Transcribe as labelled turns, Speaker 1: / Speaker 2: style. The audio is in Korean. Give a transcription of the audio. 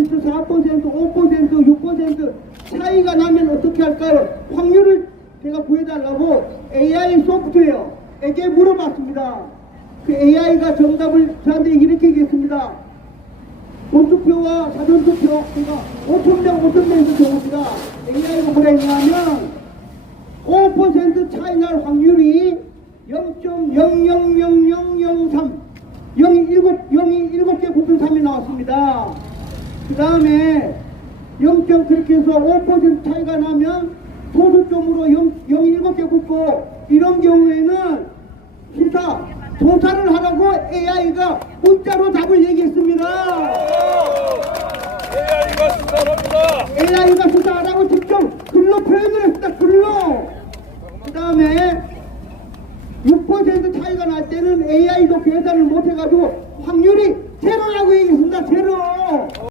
Speaker 1: 4%, 5%, 6% 차이가 나면 어떻게 할까요? 확률을 제가 구해달라고 AI 소프트웨어에게 물어봤습니다. 그 AI가 정답을 저한테 이렇게 얘기했습니다. 본투표와 사전투표, 그러니까 5천명, 5천명에서 적읍니다. AI가 뭐라 했냐면 5% 차이 날 확률이 0.000003 0이 7, 0이 7개 곱한 3이 나왔습니다. 그 다음에 0. 그렇게 해서 5% 차이가 나면 소수점으로 0, 0이 7개 굽고 이런 경우에는 수사, 조사를 하라고 AI가 문자로 답을 얘기했습니다.
Speaker 2: AI가 수사합니다.
Speaker 1: AI가 수사하라고 직접 글로 표현을 했다, 글로. 그 다음에 6% 차이가 날 때는 AI도 계산을 못해가지고 확률이 제로라고 얘기했습니다, 제로.